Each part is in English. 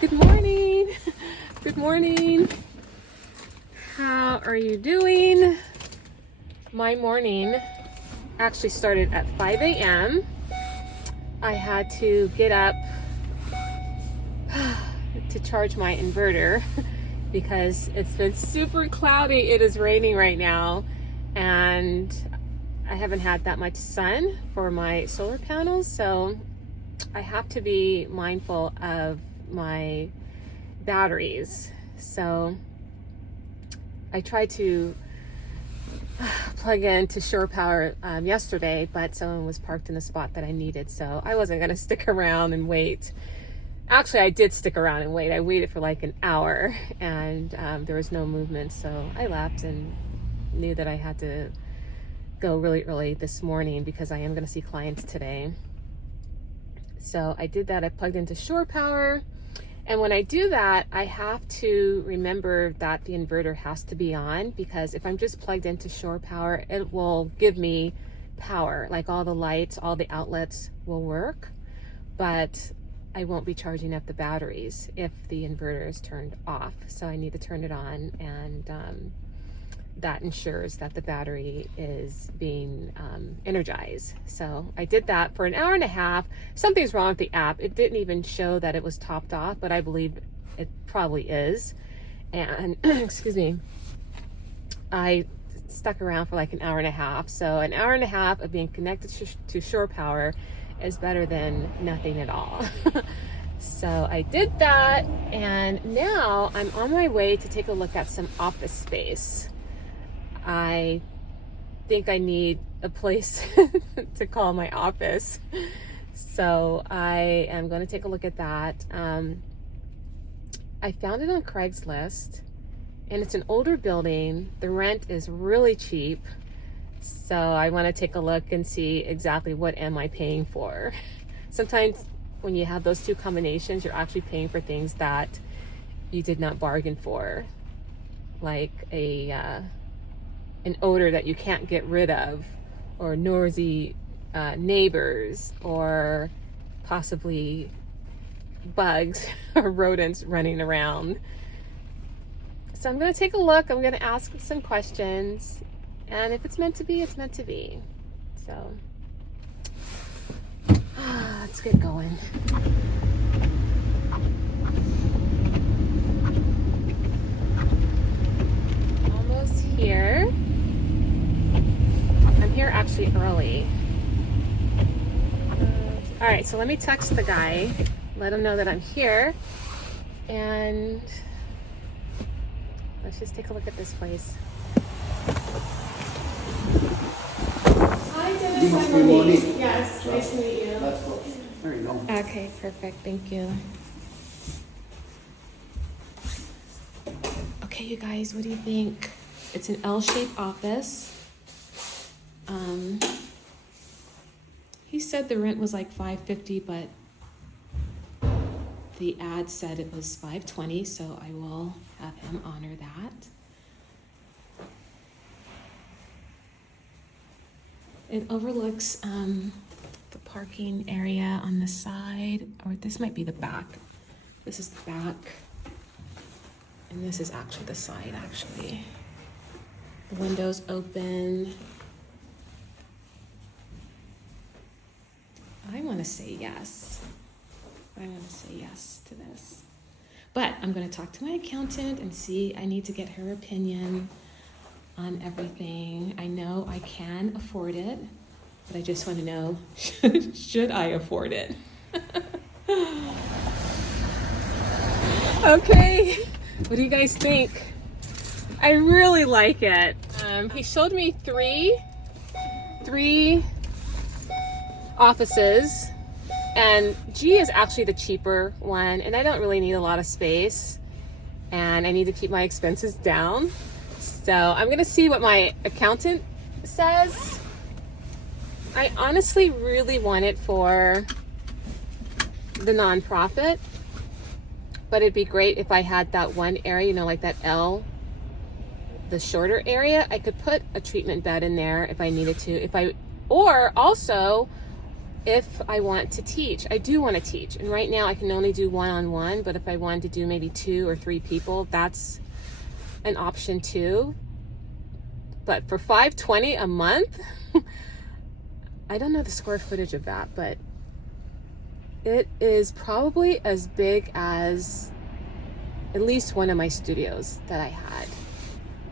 Good morning. Good morning. How are you doing? My morning actually started at 5 a.m. I had to get up to charge my inverter because it's been super cloudy. It is raining right now, and I haven't had that much sun for my solar panels, so I have to be mindful of my batteries. So I tried to plug into shore power yesterday, but someone was parked in the spot that I needed, so I wasn't going to stick around and wait. Actually, I did stick around and wait. I waited for like an hour, and there was no movement, so I left and knew that I had to go really early this morning because I am going to see clients today. So I did that. I plugged into shore power, and when I do that, I have to remember that the inverter has to be on, because if I'm just plugged into shore power, it will give me power, like all the lights, all the outlets will work, but I won't be charging up the batteries if the inverter is turned off. So I need to turn it on, and that ensures that the battery is being energized. So I did that for an hour and a half. Something's wrong with the app. It didn't even show that it was topped off, but I believe it probably is. And excuse me, I stuck around for like an hour and a half. So an hour and a half of being connected to shore power is better than nothing at all. So I did that, and now I'm on my way to take a look at some office space. I think I need a place to call my office. So I am going to take a look at that. I found it on Craigslist, and it's an older building. The rent is really cheap. So I want to take a look and see exactly what am I paying for. Sometimes when you have those two combinations, you're actually paying for things that you did not bargain for, like an odor that you can't get rid of, or noisy neighbors, or possibly bugs or rodents running around. So I'm going to take a look. I'm going to ask some questions, and if it's meant to be, it's meant to be. So let's get going. Almost here. I'm here actually early. All right, so let me text the guy, let him know that I'm here, and let's just take a look at this place. Hi, Dennis. I'm Monique. Yes, nice to meet you. There you go. Okay, perfect. Thank you. Okay, you guys, what do you think? It's an L-shaped office. He said the rent was like $550, but the ad said it was $520, so I will have him honor that. It overlooks the parking area on the side, or this might be the back. This is the back, and this is actually the side, actually. The window's open. I want to say yes. I want to say yes to this. But I'm going to talk to my accountant and see. I need to get her opinion on everything. I know I can afford it, but I just want to know, should I afford it? Okay, what do you guys think? I really like it. He showed me three offices, and G is actually the cheaper one, and I don't really need a lot of space, and I need to keep my expenses down. So I'm gonna see what my accountant says. I honestly really want it for the nonprofit, but it'd be great if I had that one area, you know, like that L, the shorter area. I could put a treatment bed in there if I needed to. Or also, if I want to teach. I do want to teach, and right now I can only do one-on-one, but if I wanted to do maybe 2 or 3 people, that's an option too. But for $520 a month, I don't know the square footage of that, but it is probably as big as at least one of my studios that I had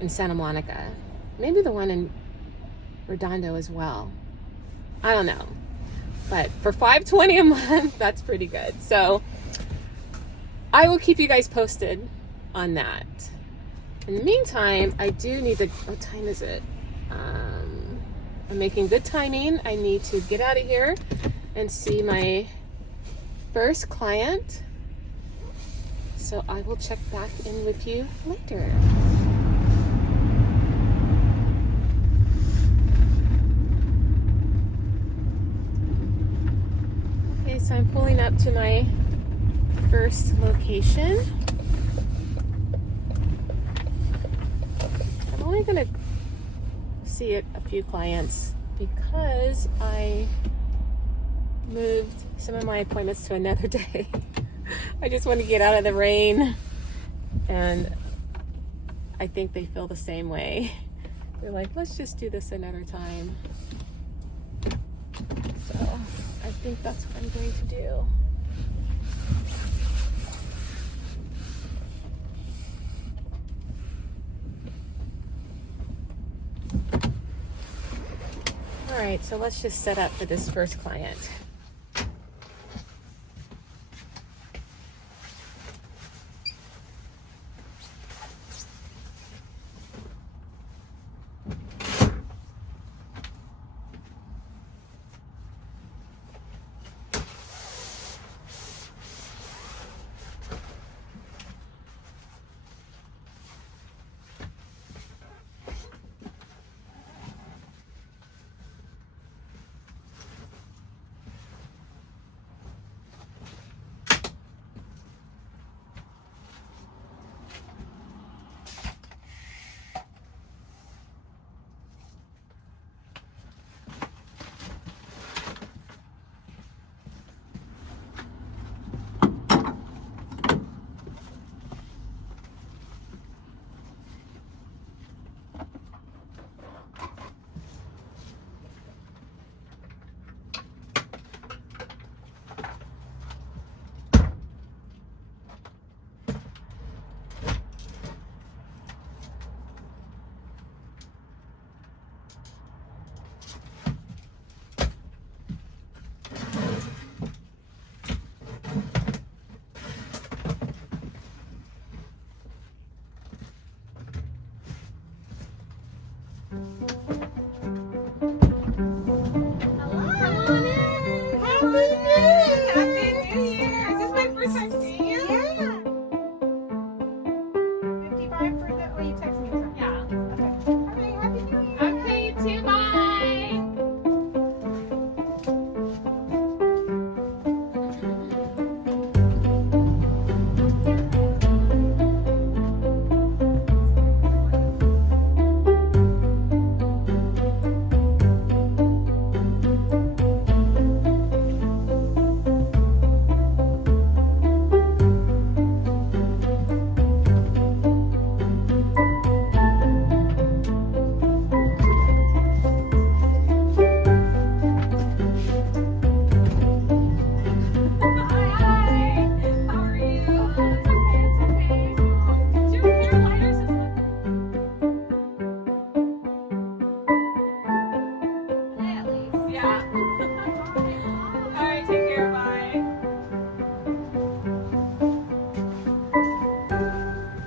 in Santa Monica. Maybe the one in Redondo as well. I don't know. But for $520 a month, that's pretty good. So I will keep you guys posted on that. In the meantime, I do need to, what time is it? I'm making good timing. I need to get out of here and see my first client. So I will check back in with you later. Okay, so I'm pulling up to my first location. I'm only gonna see a few clients because I moved some of my appointments to another day. I just want to get out of the rain, and I think they feel the same way. They're like, let's just do this another time. So I think that's what I'm going to do. All right, so let's just set up for this first client.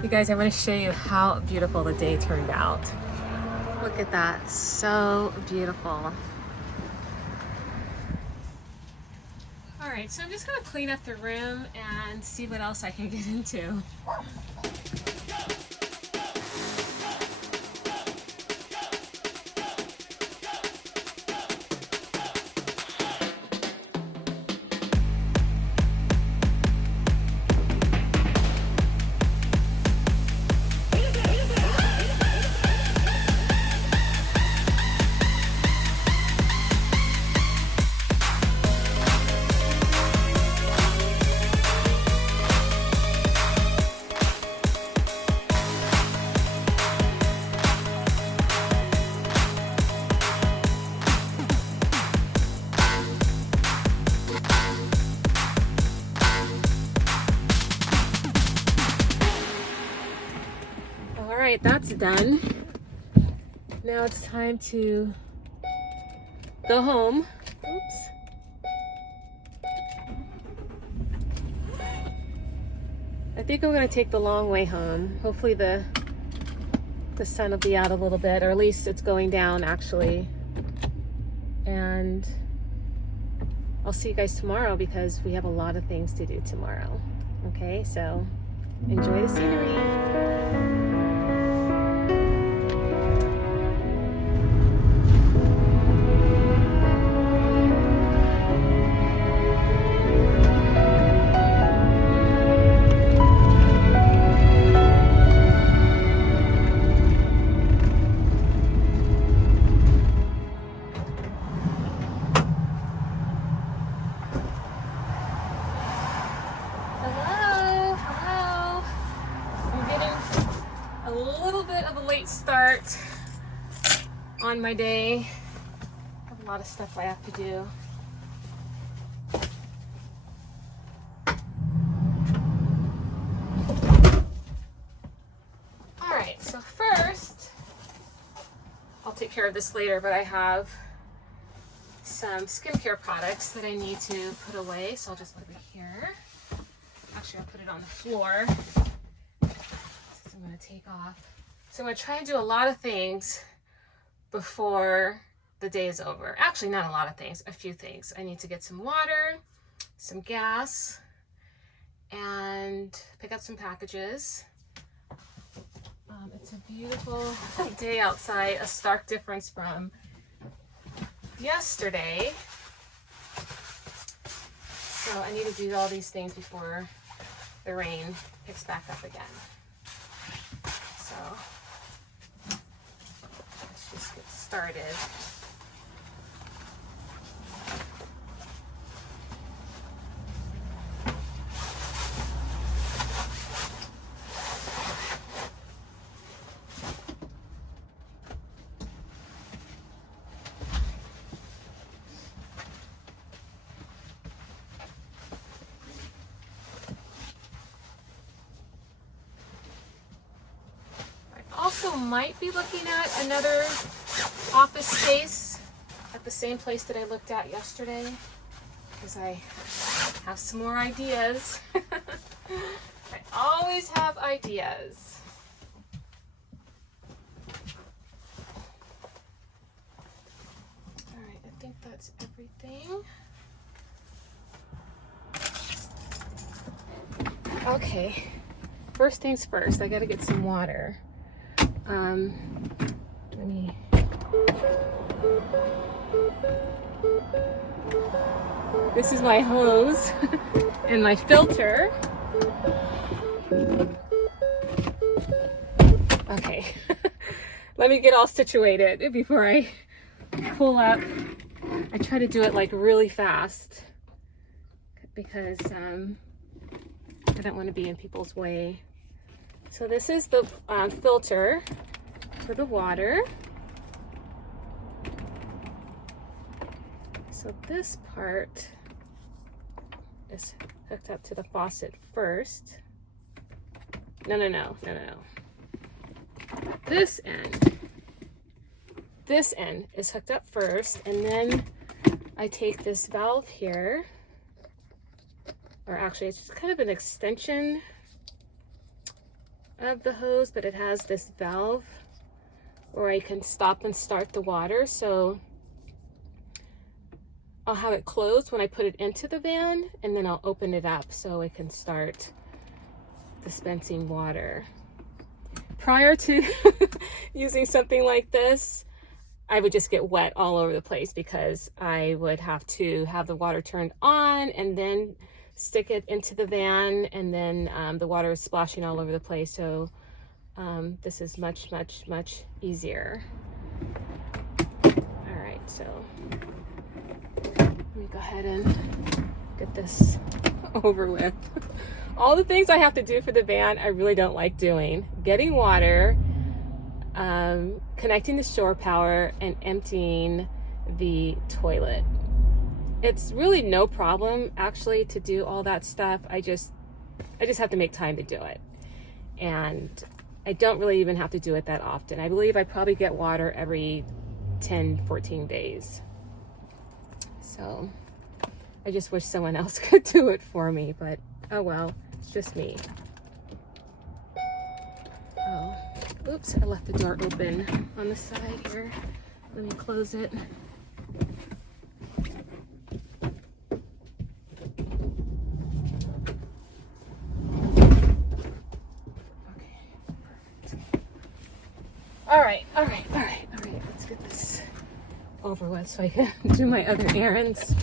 You guys, I want to show you how beautiful the day turned out. Look at that, so beautiful. All right, so I'm just gonna clean up the room and see what else I can get into. right, that's done. Now it's time to go home. Oops. I think I'm gonna take the long way home. Hopefully the sun will be out a little bit, or at least it's going down actually. And I'll see you guys tomorrow because we have a lot of things to do tomorrow. Okay, so enjoy the scenery. Hello, hello. I'm getting a little bit of a late start on my day. I have a lot of stuff I have to do. All right, so first, I'll take care of this later, but I have some skincare products that I need to put away, so I'll just put it here. Actually, I'll put it on the floor. So I'm going to take off. So I'm going to try and do a lot of things before the day is over. Actually, not a lot of things, a few things. I need to get some water, some gas, and pick up some packages. It's a beautiful day outside, a stark difference from yesterday. So I need to do all these things before the rain picks back up again. So let's just get started. Also might be looking at another office space at the same place that I looked at yesterday because I have some more ideas. I always have ideas. All right, I think that's everything. Okay, first things first, I gotta get some water. This is my hose and my filter. Okay, let me get all situated before I pull up. I try to do it like really fast because I don't want to be in people's way. So this is the filter for the water. So this part is hooked up to the faucet first. No. This end is hooked up first, and then I take this valve here, or actually it's just kind of an extension of the hose, but it has this valve where I can stop and start the water. So I'll have it closed when I put it into the van, and then I'll open it up so it can start dispensing water. Prior to using something like this, I would just get wet all over the place because I would have to have the water turned on and then stick it into the van, and then the water is splashing all over the place. So this is much easier. All right, so let me go ahead and get this over with. All the things I have to do for the van, I really don't like doing. Getting water, connecting the shore power, and emptying the toilet. It's really no problem actually to do all that stuff. I just have to make time to do it. And I don't really even have to do it that often. I believe I probably get water every 10, 14 days. So I just wish someone else could do it for me, but oh well, it's just me. Oh, oops, I left the door open on the side here. Let me close it. All right, let's get this over with so I can do my other errands.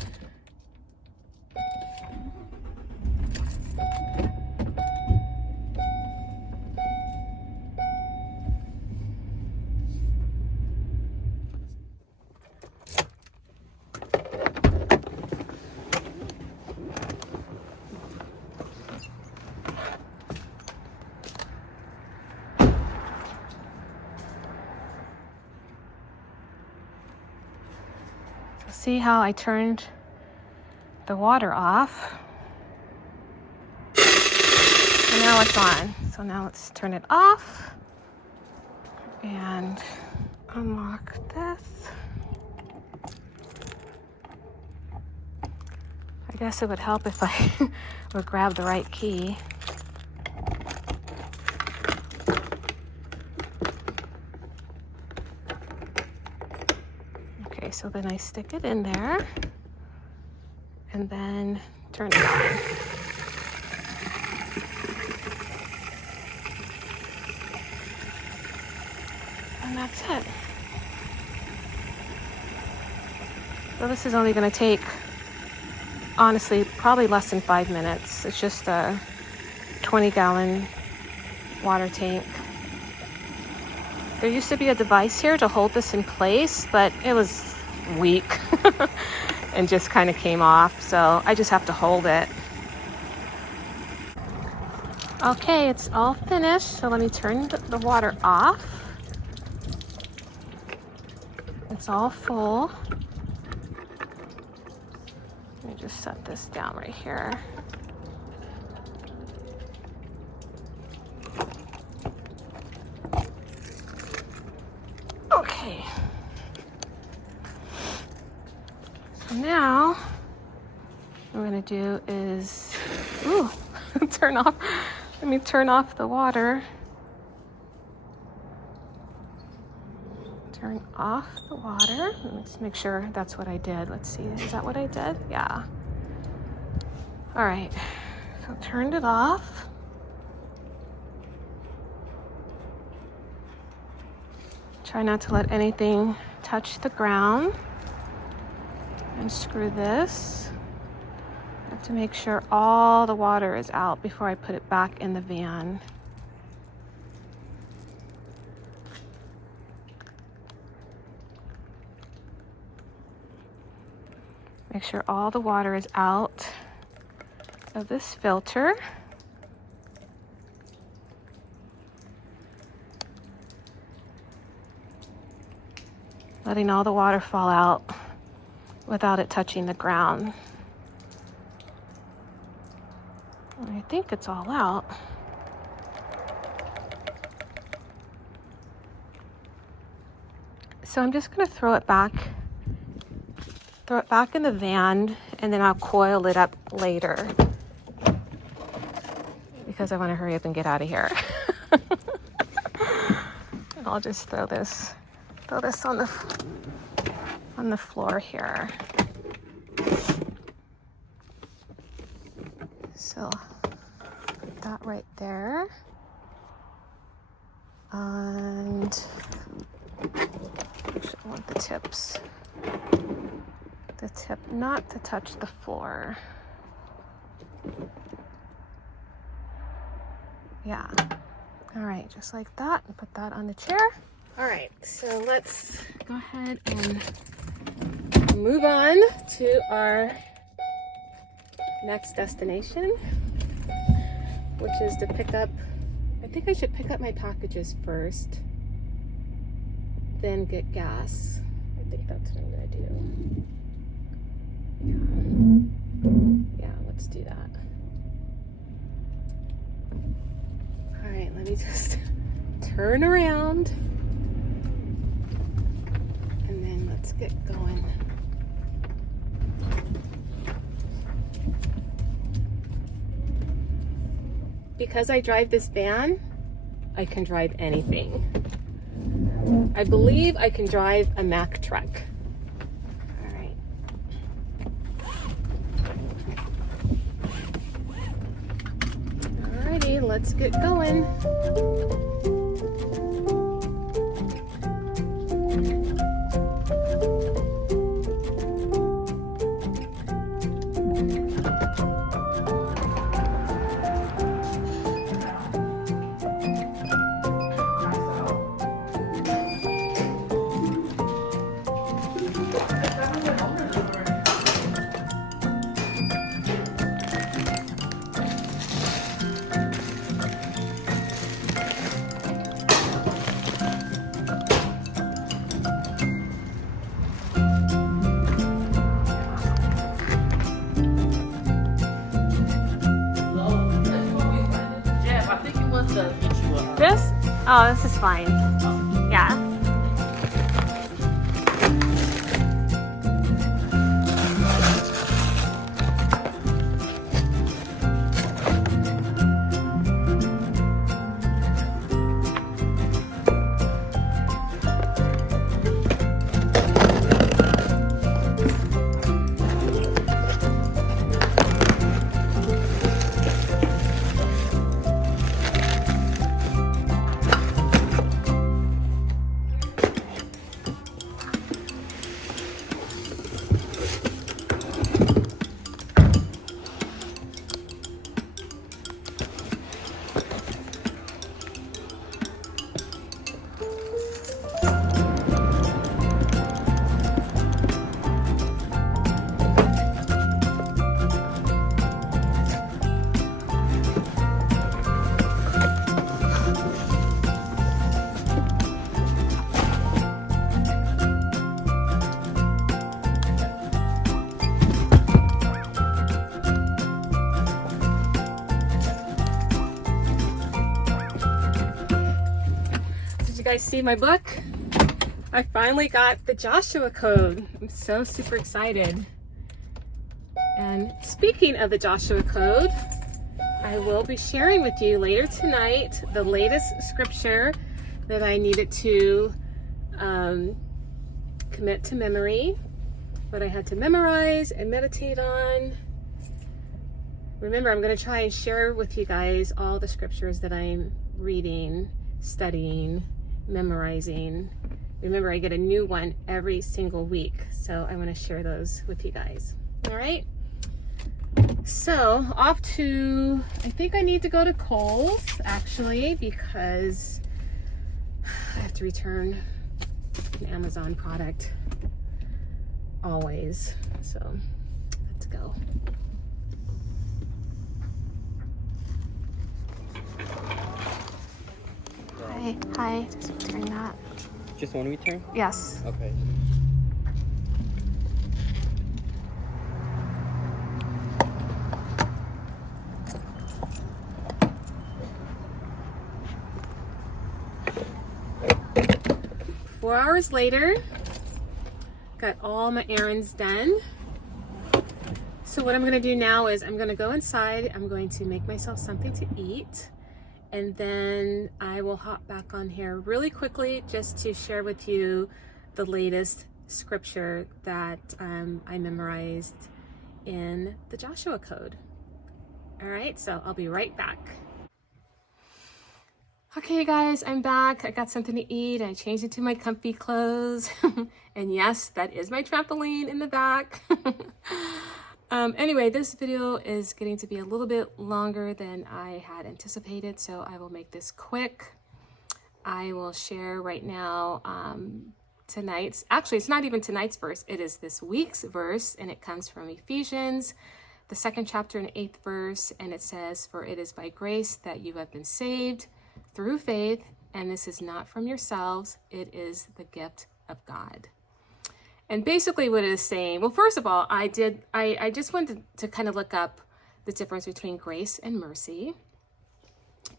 See how I turned the water off? And now it's on. So now let's turn it off and unlock this. I guess it would help if I would grab the right key. Okay, so then I stick it in there and then turn it on. And that's it. So this is only going to take, honestly, probably less than 5 minutes. It's just a 20-gallon water tank. There used to be a device here to hold this in place, but it was weak and just kind of came off, so I just have to hold it. Okay, it's all finished, so let me turn the water off. It's all full. Let me just set this down right here. Okay. So now what I'm going to do is turn off. Let me turn off the water. Turn off the water. Let's make sure that's what I did. Let's see. Is that what I did? Yeah. All right. So turned it off. Try not to let anything touch the ground. And screw this. I have to make sure all the water is out before I put it back in the van. Make sure all the water is out of this filter. Letting all the water fall out without it touching the ground. I think it's all out. So I'm just going to throw it back in the van, and then I'll coil it up later because I want to hurry up and get out of here. I'll just throw this on the floor here. So put that right there. And actually I want the tips. The tip not to touch the floor. Yeah. All right, just like that. And put that on the chair. All right, so let's go ahead and move on to our next destination, which is to pick up, I think I should pick up my packages first, then get gas. I think that's what I'm gonna do. Yeah, let's do that. All right, let me just turn around, and then let's get going. Because I drive this van, I can drive anything. I believe I can drive a Mack truck. All right. Alrighty, let's get going. This? Oh, this is fine. Yeah. Did you guys see my book? I finally got the Joshua Code. I'm so super excited. And speaking of the Joshua Code, I will be sharing with you later tonight the latest scripture that I needed to commit to memory, what I had to memorize and meditate on. Remember, I'm going to try and share with you guys all the scriptures that I'm reading, studying, memorizing. Remember, I get a new one every single week, so I want to share those with you guys. All right. So off to, I think I need to go to Kohl's actually, because I have to return an Amazon product always. So let's go. Hi, just return that. Just one return? Yes. Okay. Four hours later, got all my errands done. So what I'm gonna do now is I'm gonna go inside, I'm going to make myself something to eat, and then I will hop back on here really quickly just to share with you the latest scripture that I memorized in the Joshua Code. All right, so I'll be right back. Okay guys, I'm back. I got something to eat. I changed into my comfy clothes. And yes, that is my trampoline in the back. Anyway, this video is getting to be a little bit longer than I had anticipated, so I will make this quick. I will share right now tonight's, actually it's not even tonight's verse, it is this week's verse, and it comes from Ephesians, the 2nd chapter and 8th verse, and it says, "For it is by grace that you have been saved through faith, and this is not from yourselves, it is the gift of God." And basically what it is saying, well, first of all, I just wanted to kind of look up the difference between grace and mercy.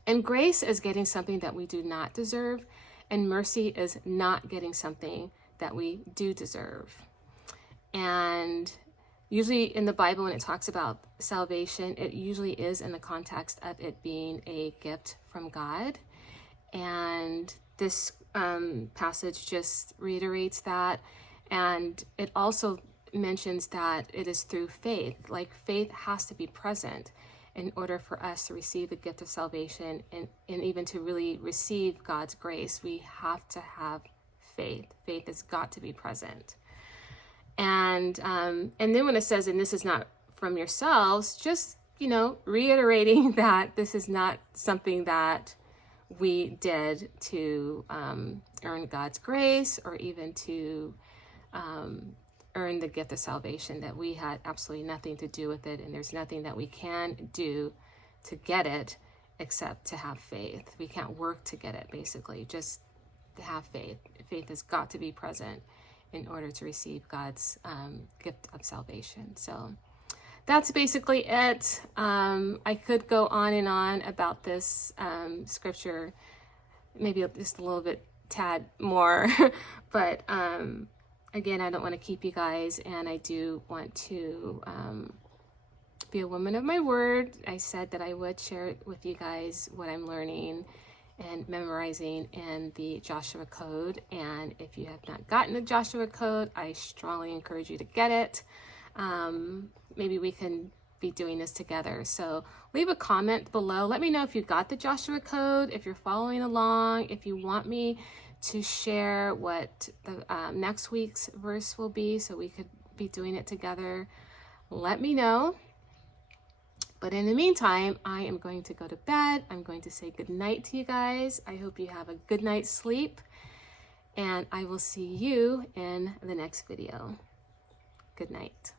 And grace is getting something that we do not deserve, and mercy is not getting something that we do deserve. And usually in the Bible, when it talks about salvation, it usually is in the context of it being a gift from God. And this passage just reiterates that. And it also mentions that it is through faith. Like, faith has to be present in order for us to receive the gift of salvation, and even to really receive God's grace. We have to have faith. Faith has got to be present. And then when it says, and this is not from yourselves, just, reiterating that this is not something that we did to earn God's grace, or even to earn the gift of salvation, that we had absolutely nothing to do with it, and there's nothing that we can do to get it except to have faith. We can't work to get it, basically, just to have faith. Faith has got to be present in order to receive God's gift of salvation. So that's basically it. I could go on and on about this scripture, maybe just a little bit tad more, but again, I don't want to keep you guys, and I do want to be a woman of my word. I said that I would share with you guys what I'm learning and memorizing in the Joshua Code. And if you have not gotten the Joshua Code, I strongly encourage you to get it. Maybe we can be doing this together. So leave a comment below. Let me know if you got the Joshua Code, if you're following along, if you want me to share what the next week's verse will be, so we could be doing it together. Let me know. But in the meantime, I am going to go to bed. I'm going to say good night to you guys. I hope you have a good night's sleep, and I will see you in the next video. Good night.